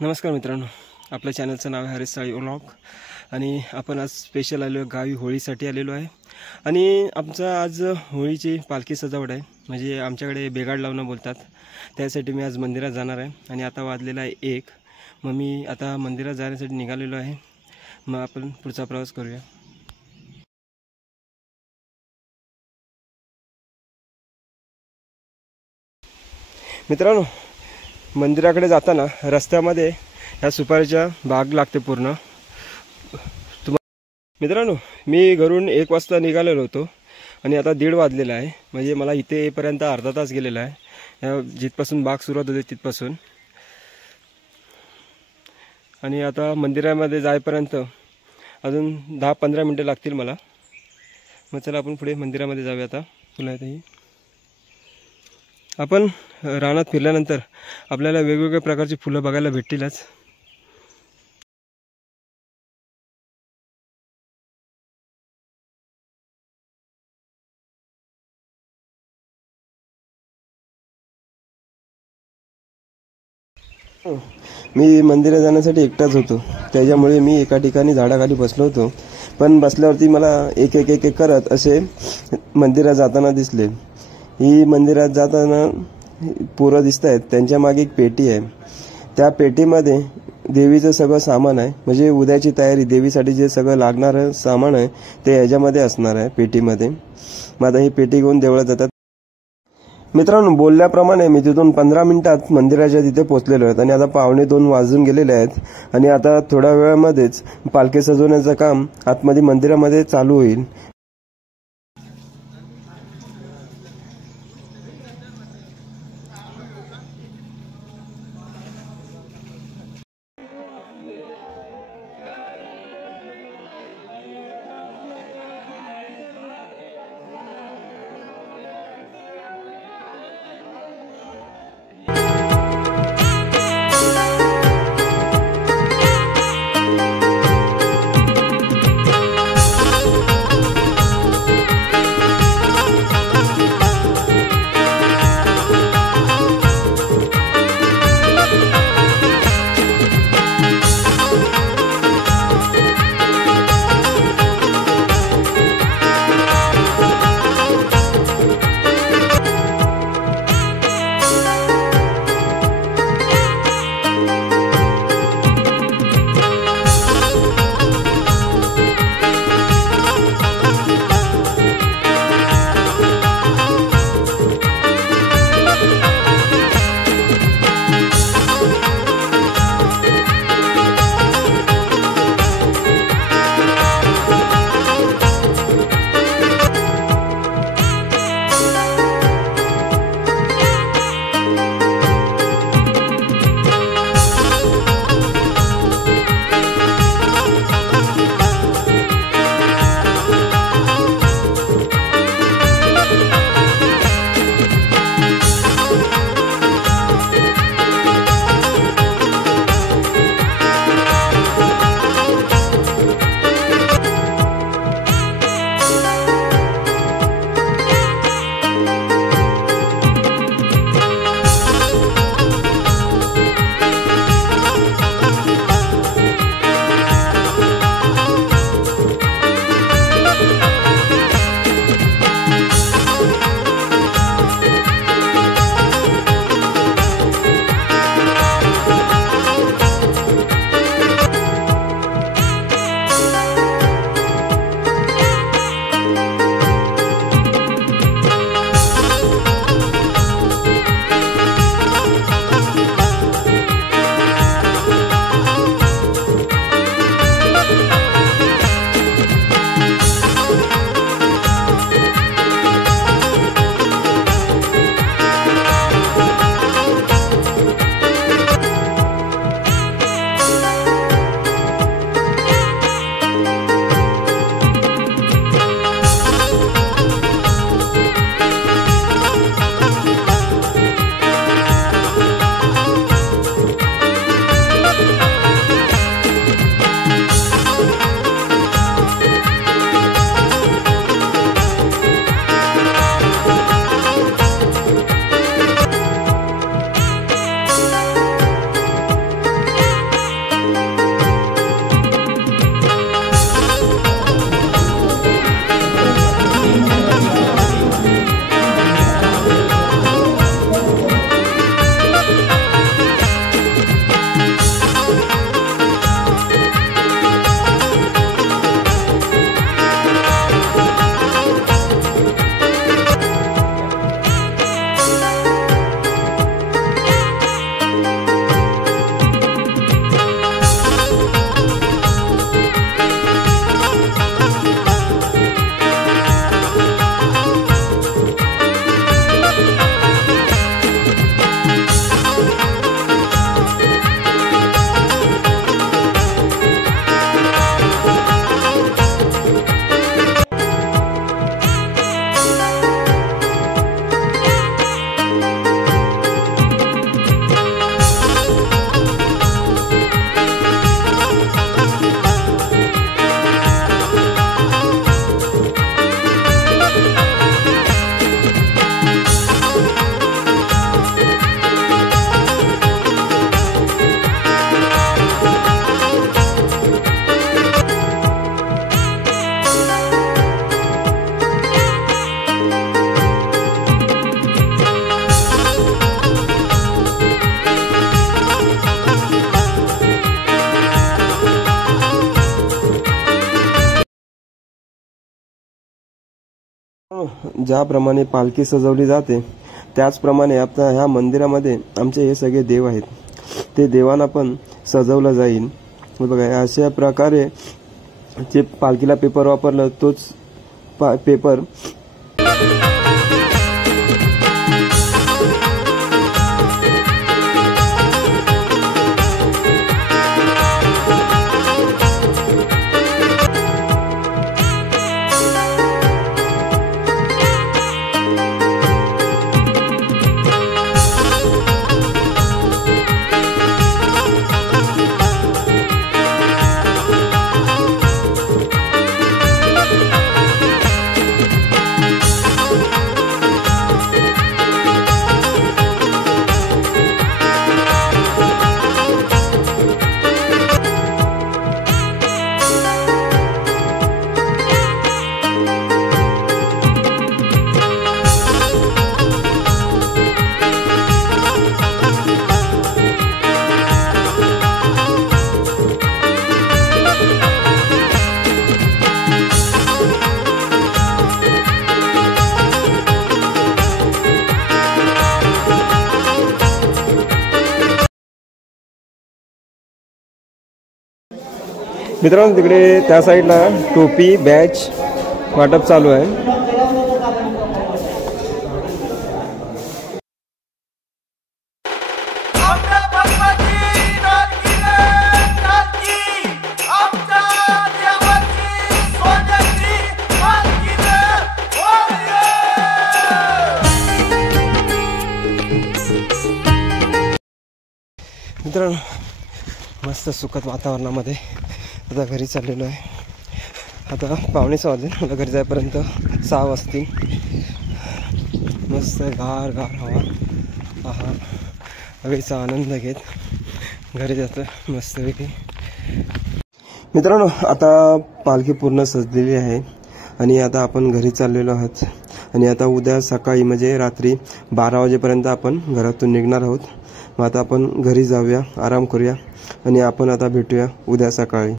नमस्कार मित्रांनो, आपल्या चॅनलचं नाव आहे हरीश साळी व्लॉग आणि आपण आज स्पेशल आलो गावी होळीसाठी आलेलो आहे। आणि आमचा आज होळीची पालखी सजावट आहे, म्हणजे आमच्याकडे बेगाड लावणं बोलतात। त्यासाठी मी आज मंदिरात जाणार आहे आणि आता वाजलेला आहे 1। मग मी आता मंदिरात जाण्यासाठी निघालेलो आहे। मग आपण पुढचा प्रवास करूया। मित्रांनो, मंदिराकडे जाताना रस्त्यामध्ये ह्या सुपारीच्या बाग लागते पूर्ण। मित्रांनो, मी घरून 1 वाजता निघालेलो होतो आणि आता 1:30 वाजलेला आहे, म्हणजे मला इथे येईपर्यंत अर्धा तास गेलेला आहे, जिथपासून बाग सुरुवात होते तिथपासून। आणि आता मंदिरामध्ये जाईपर्यंत अजून 10-15 मिनिटे लागतील मला। मग चला आपण पुढे मंदिरामध्ये जाऊया। आता फुलं आहेत ही। आपण रानात फिरल्यानंतर आपल्याला वेगवेगळ्या प्रकारची फुलं बघायला भेटतीलच। मी मंदिरात जाण्यासाठी एकटाच होतो, त्याच्यामुळे मी एका ठिकाणी झाडाखाली बसलो होतो। पण बसल्यावरती मला एक एक एक करत असे मंदिरात जाताना दिसले। ही मंदिरात जाताना पोरं दिसत आहेत, त्यांच्या मागे एक पेटी आहे। त्या पेटीमध्ये देवीचं सगळं सामान आहे, म्हणजे उद्याची तयारी, देवीसाठी जे सगळं लागणारं सामान आहे ते ह्याच्यामध्ये असणार आहे पेटीमध्ये। मग आता ही पेटी घेऊन देवळात जातात। मित्रांनो, बोलल्याप्रमाणे मी तिथून 15 मिनिटात मंदिराच्या तिथे पोहोचलेलो आहे आणि आता 1:15 वाजून गेलेले आहेत आणि आता थोड्या वेळामध्येच पालखी सजवण्याचं काम आतमध्ये मंदिरामध्ये चालू होईल। मित्रांनो, ज्याप्रमाणे पालखी सजवली जाते त्याचप्रमाणे आता ह्या मंदिरामध्ये आमचे हे सगळे देव आहेत, ते देवांना पण सजवलं जाईल. बघा, अशा प्रकारे जे पालखीला पेपर वापरलं तोच पेपर मित्रांनो, तिकडे त्या साईडला टोपी बॅच वाटप चालू आहे. मित्रांनो, मस्त सुखद वातावरणामध्ये आता घरी चाललेलो आहे. आता 5:45 वाजले, मला घरी जाईपर्यंत 6 वाजतील. मस्त गार गार हवा, आहा, हवेचा आनंद घेत घरी जातो मस्तपैकी. मित्रांनो, आता पालखी पूर्ण सजलेली आहे आणि आता आपण घरी चाललेलो आहोत. आणि आता उद्या सकाळी म्हणजे रात्री 12 वाजेपर्यंत आपण घरातून निघणार आहोत. मग आता आपण घरी जाऊया, आराम करूया आणि आपण आता भेटूया उद्या सकाळी.